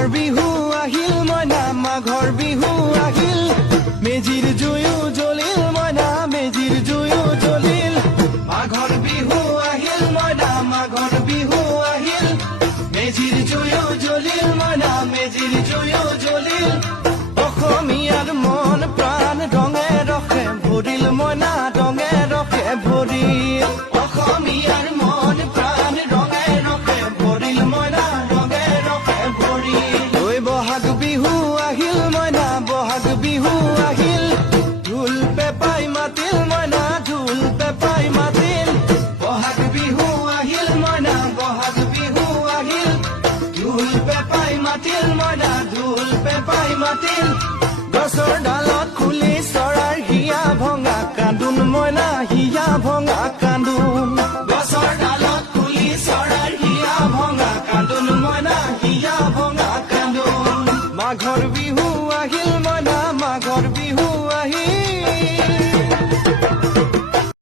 মাঘৰ বিহু আহিল মইনা মাঘৰ বিহু আহিল মেজিৰ জুয়ো জ্বলিল মইনা মেজিৰ জুয়ো জ্বলিল মাঘৰ বিহু আহিল মইনা মাঘৰ বিহু আহিল মেজিৰ জুয়ো জ্বলিল মইনা মেজিৰ জুয়ো জ্বলিল অসমীয়াৰ মন প্ৰাণ ৰঙে ৰসে ভৰিল মইনা ৰঙে ৰসে ভৰিল অসমীয়াৰ মন প্ৰাণ ৰঙে ৰসে ভৰিল মইনা ৰঙে ৰসে ভৰিল ঐ বহাগ বিহু আহিল মইনা বহাগ বিহু আহিল ঢোল পেপাই মাতিল মইনা ঢোল পেপাই মাতিল বহাগ বিহু আহিল মইনা বহাগ বিহু আহিল ঢোল পেপাই মাতিল মইনা ঢোল পেপাই মাতিল গছৰ ডালত খুলি চৰাৰ হিয়া ভঙা কান্দোন মইনা হিয়া ভঙা কান্দোন গছৰ ডালত খুলি চৰাৰ হিয়া ভঙা কান্দোন মইনা হিয়া ভঙা কান্দোন মাঘৰ বিহু আহিল মইনা মাঘৰ বিহু আহিল